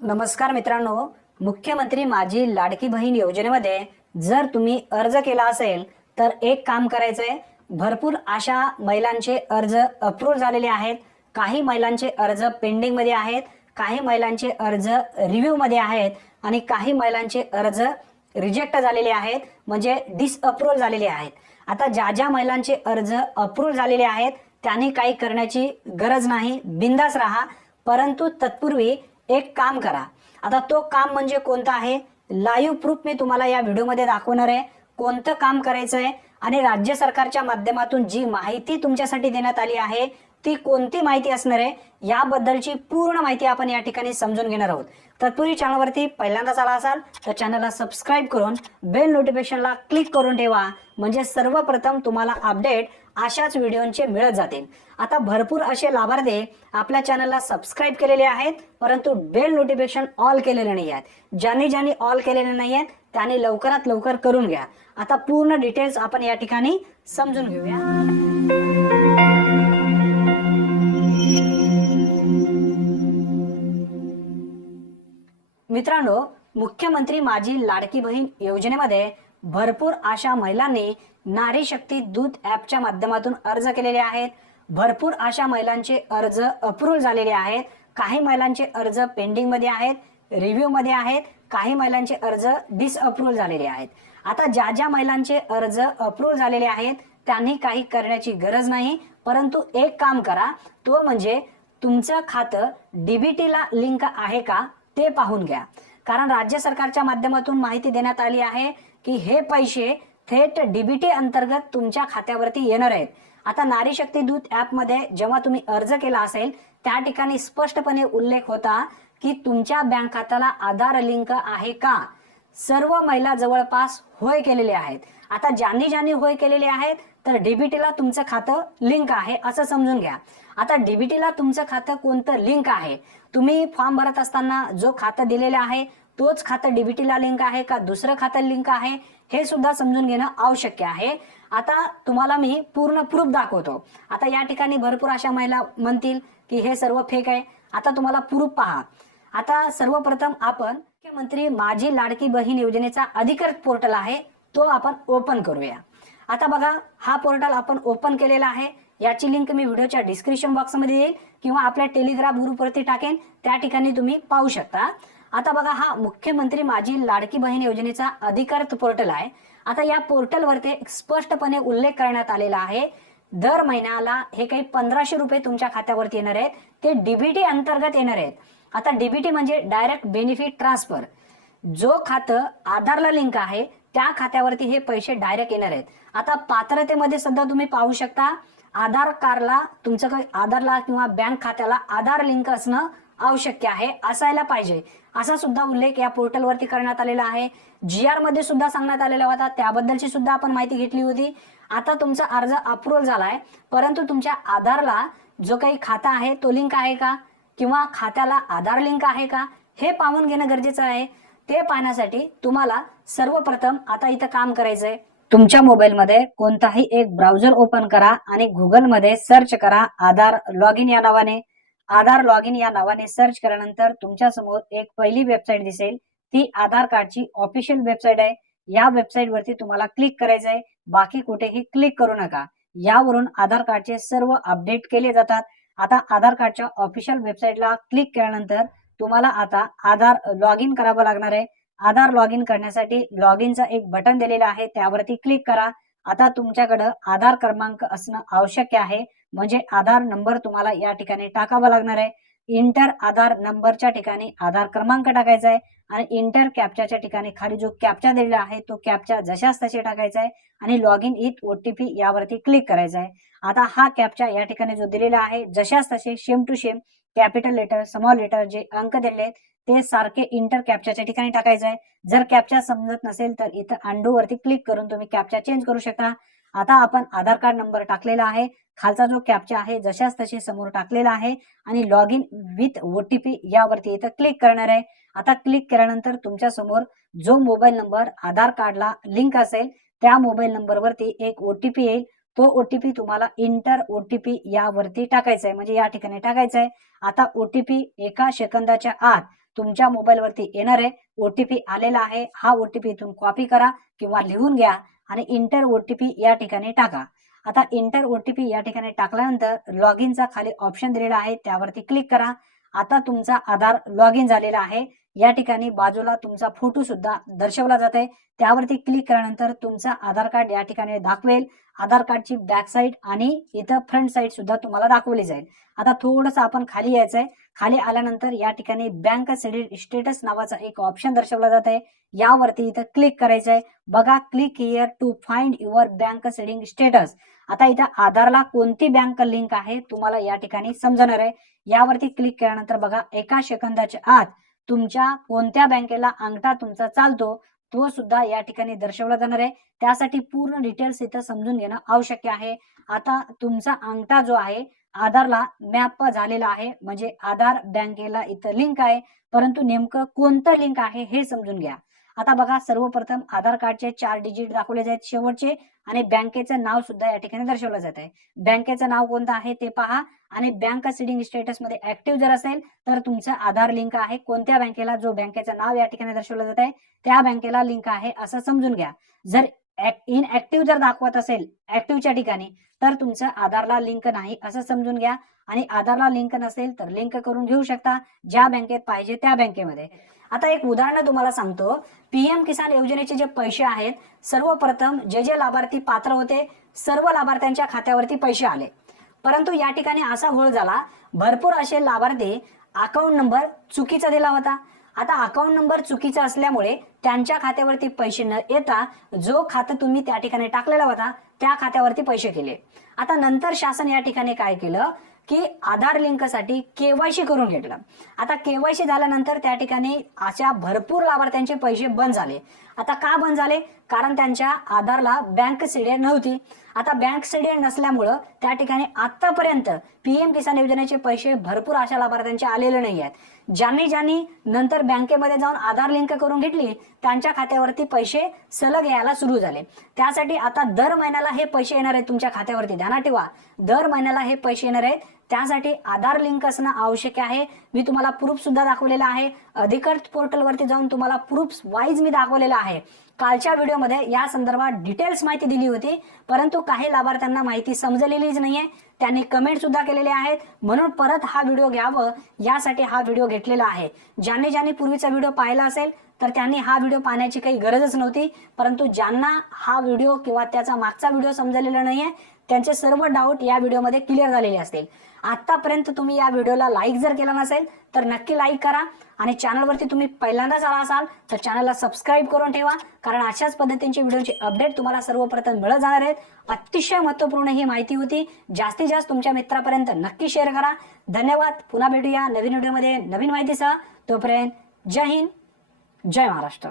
नमस्कार मित्रांनो, मुख्यमंत्री माझी लाडकी बहीण योजनेमध्ये जर तुम्ही अर्ज केला असेल तर एक काम करायचंय. भरपूर अशा महिलांचे अर्ज अप्रूव्ह झालेले आहेत. काही महिलांचे अर्ज पेंडिंग मध्ये आहेत, काही महिलांचे अर्ज रिव्ह्यू मध्ये आहेत आणि काही महिलांचे अर्ज रिजेक्ट झालेले आहेत, म्हणजे डिसअप्रूव्ह झालेले आहेत. आता ज्या ज्या महिलांचे अर्ज अप्रूव्ह झालेले आहेत त्यांनी काही करण्याची गरज नाही, बिंदास राहा. परंतु तत्पूर्वी एक काम करा. आता तो काम म्हणजे कोणतं आहे, लाईव्ह प्रूफ मी तुम्हाला या व्हिडिओमध्ये दाखवणार आहे. कोणतं काम करायचं आहे आणि राज्य सरकारच्या माध्यमातून जी माहिती तुमच्यासाठी देण्यात आली आहे ती कोणती माहिती असणार आहे याबद्दलची पूर्ण माहिती आपण या ठिकाणी समजून घेणार आहोत. तत्पूर्वी चॅनलवरती पहिल्यांदाच आला असाल तर चॅनलला सबस्क्राईब करून बेल नोटिफिकेशनला क्लिक करून ठेवा, म्हणजे सर्वप्रथम तुम्हाला अपडेट अशाच व्हिडिओंचे मिळत जातील. आता भरपूर असे लाभार्थी आपल्या चॅनलला सबस्क्राईब केलेले आहेत परंतु बेल नोटिफिकेशन ऑल केलेले नाही आहेत. ज्यांनी ऑल केलेले नाही आहेत त्यांनी लवकरात लवकर करून घ्या. आता पूर्ण डिटेल्स आपण या ठिकाणी समजून घेऊया. मित्रांनो, मुख्यमंत्री माझी लाडकी बहीण योजनेमध्ये भरपूर अशा महिलांनी नारी शक्ती दूत ॲपच्या माध्यमातून अर्ज केलेले आहेत. भरपूर अशा महिलांचे अर्ज अप्रूव्ह झालेले आहेत. काही महिलांचे अर्ज पेंडिंग मध्ये आहेत, रिव्ह्यू मध्ये आहेत, काही महिलांचे अर्ज डिसअप्रूव्ह झालेले आहेत. आता ज्या ज्या महिलांचे अर्ज अप्रूव्ह झालेले आहेत त्यांनी काही करण्याची गरज नाही, परंतु एक काम करा, तो म्हणजे तुमचं खातं डीबीटीला लिंक आहे का ते पाहून घ्या. कारण राज्य सरकारच्या माध्यमातून माहिती देण्यात आली आहे की हे पैसे थेट डीबीटी अंतर्गत तुमच्या खात्यावरती येणार आहेत. आता नारी शक्ती दूत ॲप मध्ये जेव्हा तुम्ही अर्ज केला असेल त्या ठिकाणी स्पष्टपणे उल्लेख होता की तुमच्या बँक खात्याला आधार लिंक आहे का. सर्व महिला जवळपास होय केलेले आहेत. आता ज्यांनी होय केलेले आहेत तर डीबीटीला तुमचं खातं लिंक आहे असं समजून घ्या. आता डीबीटीला तुमचं खातं कोणतं लिंक आहे, तुम्ही फॉर्म भरत असताना जो खातं दिलेलं आहे तोच खातं डीबीटीला लिंक आहे का दुसरं खातं लिंक आहे हे सुद्धा समजून घेणं आवश्यक आहे. आता तुम्हाला मी पूर्ण प्रूफ दाखवतो. आता या ठिकाणी भरपूर अशा महिला म्हणतील की हे सर्व फेक आहे. आता तुम्हाला प्रूफ पहा. आता सर्वप्रथम आपण मुख्यमंत्री माझी लाडकी बहीण योजनेचा अधिकृत पोर्टल आहे तो आपण ओपन करूया. आता बघा, हा पोर्टल आपण ओपन केलेला आहे. याची लिंक मी व्हिडिओच्या डिस्क्रिप्शन बॉक्समध्ये देईल किंवा आपल्या टेलिग्राम ग्रुपवरती टाकेन, त्या ठिकाणी तुम्ही पाहू शकता. आता बघा, हा मुख्यमंत्री माझी लाडकी बहीण योजनेचा अधिकृत पोर्टल आहे. आता या पोर्टलवरती स्पष्टपणे उल्लेख करण्यात आलेला आहे दर महिन्याला हे काही 1500 रुपये तुमच्या खात्यावरती येणार आहेत, ते डीबीटी अंतर्गत येणार आहेत. आता डीबीटी म्हणजे डायरेक्ट बेनिफिट ट्रान्सफर. जो खातं आधारला लिंक आहे त्या खात्यावरती हे पैसे डायरेक्ट येणार आहेत. आता पात्रतेमध्ये सुद्धा तुम्ही पाहू शकता, आधार कार्डला तुमचं काही आधारला किंवा बँक खात्याला आधार लिंक असणं आवश्यक आहे, असायला पाहिजे असा सुद्धा उल्लेख या पोर्टलवरती करण्यात आलेला आहे. GR मध्ये सुद्धा सांगण्यात आलेला होता, त्याबद्दलची सुद्धा आपण माहिती घेतली होती. आता तुमचा अर्ज अप्रूव्ह झालाय परंतु तुमच्या आधारला जो काही खाता आहे तो लिंक आहे का किंवा खात्याला आधार लिंक आहे का हे पाहून घेणं गरजेचं आहे. ते पाहण्यासाठी तुम्हाला सर्वप्रथम आता इथं काम करायचंय. तुमच्या मोबाईलमध्ये कोणताही एक ब्राउझर ओपन करा आणि गुगलमध्ये सर्च करा आधार लॉग इन या नावाने. आधार लॉग इन या नावाने सर्च केल्यानंतर तुमच्या समोर एक पहिली वेबसाईट दिसेल, ती आधार कार्डची ऑफिशियल वेबसाईट आहे. या वेबसाईट वरती तुम्हाला क्लिक करायचं आहे, बाकी कुठेही क्लिक करू नका. यावरून आधार कार्डचे सर्व अपडेट केले जातात. आता आधार कार्डच्या ऑफिशियल वेबसाईटला क्लिक केल्यानंतर तुम्हाला आता आधार लॉग इन करावं लागणार आहे. आधार लॉग इन करण्यासाठी लॉग इनचा एक बटन दिलेला आहे, त्यावरती क्लिक करा. आता तुमच्याकडे आधार क्रमांक असणं आवश्यक आहे, म्हणजे आधार नंबर तुम्हाला या ठिकाणी टाकावा लागणार आहे. इंटर आधार नंबरच्या ठिकाणी आधार क्रमांक टाकायचा आहे आणि इंटर कॅप्चाच्या ठिकाणी खाली जो कॅप्चा दिलेला आहे तो कॅप्चा जशाच तसे टाकायचा आहे आणि लॉग इन विथ OTP यावरती क्लिक करायचा आहे. आता हा कॅप्चा या ठिकाणी जो दिलेला आहे जशाच तसे same to same capital letter small letter जे अंक दिले आहेत ते सारखे इंटर कॅप्चाच्या ठिकाणी टाकायचं आहे. जर कॅप्चा समजत नसेल तर इथं अंडू वरती क्लिक करून तुम्ही कॅप्चा चेंज करू शकता. आता आपण आधार कार्ड नंबर टाकलेला आहे, खालचा जो कॅप्चा आहे जशाच तसे समोर टाकलेला आहे आणि लॉग इन विथ OTP यावरती इथं क्लिक करणार आहे. आता क्लिक केल्यानंतर तुमच्या समोर जो मोबाईल नंबर आधार कार्डला लिंक असेल त्या मोबाईल नंबरवरती एक OTP येईल. तो OTP तुम्हाला इंटर OTP यावरती टाकायचा आहे, म्हणजे या ठिकाणी टाकायचा आहे. आता OTP 1 सेकंदाच्या आत तुमच्या मोबाईलवरती येणार आहे. ओटीपी आलेला आहे. हा ओटीपी इथून कॉपी करा किंवा लिहून घ्या आणि इंटर ओटीपी या ठिकाणी टाका. आता इंटर ओटीपी या ठिकाणी टाकल्यानंतर लॉग इनचा खाली ऑप्शन दिलेला आहे, त्यावरती क्लिक करा. आता तुमचा आधार लॉग इन झालेला आहे. या ठिकाणी बाजूला तुमचा फोटो सुद्धा दर्शवला जाते, त्यावरती क्लिक केल्यानंतर तुमचा आधार कार्ड या ठिकाणी दाखवेल. आधार कार्डची बॅक साईड आणि इथं फ्रंट साईड सुद्धा तुम्हाला दाखवली जाईल. आता थोडंसं आपण खाली यायचंय. खाली आल्यानंतर या ठिकाणी बँक स्टेटस नावाचा एक ऑप्शन दर्शवला जात आहे, यावरती इथं क्लिक करायचंय. बघा, click here to find your bank seeding status. आता इथं आधारला कोणती बँक लिंक आहे तुम्हाला या ठिकाणी समजणार आहे. यावरती क्लिक केल्यानंतर बघा, एका सेकंदाच्या आत तुमच्या कोणत्या बँकेला अंगठा तुमचा चालतो तो सुद्धा या ठिकाणी दर्शवला जाणार आहे. त्यासाठी पूर्ण डिटेल्स इथं समजून घेणं आवश्यक आहे. आता तुमचा अंगठा जो आहे आधारला मॅप झालेला आहे, म्हणजे आधार बँकेला इथं लिंक आहे, परंतु नेमकं कोणतं लिंक आहे हे समजून घ्या. आता बघा, सर्वप्रथम आधार कार्डचे 4 डिजिट दाखवले जातात शेवटचे आणि बँकेचं नाव सुद्धा या ठिकाणी दर्शवलं जात आहे. बँकेचं नाव कोणतं आहे ते पहा आणि बँक सीडिंग स्टेटस मध्ये ऍक्टिव्ह जर असेल तर तुमचं आधार लिंक आहे कोणत्या बँकेला, जो बँकेचं नाव या ठिकाणी दर्शवलं जात आहे त्या बँकेला लिंक आहे असं समजून घ्या. जर इनऍक्टिव्ह जर दाखवत असेल ऍक्टिव्हच्या ठिकाणी तर तुमचं आधारला लिंक नाही असं समजून घ्या. आणि आधारला लिंक नसेल तर लिंक करून घेऊ शकता ज्या बँकेत पाहिजे त्या बँकेमध्ये. आता एक उदाहरण तुम्हाला सांगतो. पीएम किसान योजनेचे जे पैसे आहेत, सर्वप्रथम जे जे लाभार्थी पात्र होते सर्व लाभार्थ्यांच्या खात्यावरती पैसे आले, परंतु या ठिकाणी असा घोळ झाला, भरपूर असे लाभार्थी अकाउंट नंबर चुकीचा दिला होता. आता अकाउंट नंबर चुकीचा असल्यामुळे त्यांच्या खात्यावरती पैसे न येता जो खातं तुम्ही त्या ठिकाणी टाकलेला होता त्या खात्यावरती पैसे केले. आता नंतर शासन या ठिकाणी काय केलं की आधार लिंकसाठी केवायसी करून घेतलं. आता केवायसी झाल्यानंतर त्या ठिकाणी अशा भरपूर लाभार्थ्यांचे पैसे बंद झाले. आता का बंद झाले? कारण त्यांच्या आधारला बँक सीडिंग नव्हती. आता बँक सीडिंग नसल्यामुळं त्या ठिकाणी आतापर्यंत पीएम किसान योजनेचे पैसे भरपूर अशा लाभार्थ्यांचे आलेले नाही आहेत. ज्यांनी नंतर बँकेमध्ये जाऊन आधार लिंक करून घेतली त्यांच्या खात्यावरती पैसे सलग यायला सुरू झाले. त्यासाठी आता दर महिन्याला हे पैसे येणार आहेत तुमच्या खात्यावरती, ध्यानात ठेवा, दर महिन्याला हे पैसे येणार आहेत. त्यासाठी आधार लिंक असणं आवश्यक आहे. मी तुम्हाला प्रूफ सुद्धा दाखवलेला आहे. अधिकृत पोर्टलवरती जाऊन तुम्हाला प्रूफ वाईज मी दाखवलेला आहे. कालच्या व्हिडिओमध्ये या संदर्भात डिटेल्स माहिती दिली होती, परंतु काही लाभार्थ्यांना माहिती समजलेलीच नाहीये. त्यांनी कमेंट सुद्धा केलेले आहेत, म्हणून परत हा व्हिडिओ घ्यावं यासाठी हा व्हिडिओ घेतलेला आहे. ज्यांनी पूर्वीचा व्हिडिओ पाहिला असेल तर त्यांनी हा व्हिडिओ पाहण्याची काही गरजच नव्हती, परंतु ज्यांना हा व्हिडिओ किंवा त्याचा मागचा व्हिडिओ समजलेला नाहीये त्यांचे सर्व डाऊट या व्हिडिओमध्ये क्लिअर झालेले असतील. आतापर्यंत तुम्ही या व्हिडिओला लाईक जर केला नसेल तर नक्की लाईक करा आणि चॅनलवरती तुम्ही पहिल्यांदाच आला असाल तर चॅनलला सबस्क्राईब करून ठेवा, कारण अशाच पद्धतीची व्हिडिओची अपडेट तुम्हाला सर्वप्रथम मिळत जाणार आहेत. अतिशय महत्त्वपूर्ण ही माहिती होती. जास्तीत जास्त तुमच्या मित्रापर्यंत नक्की शेअर करा. धन्यवाद. पुन्हा भेटूया नवीन व्हिडिओमध्ये नवीन माहितीसह. तोपर्यंत जय हिंद, जय महाराष्ट्र.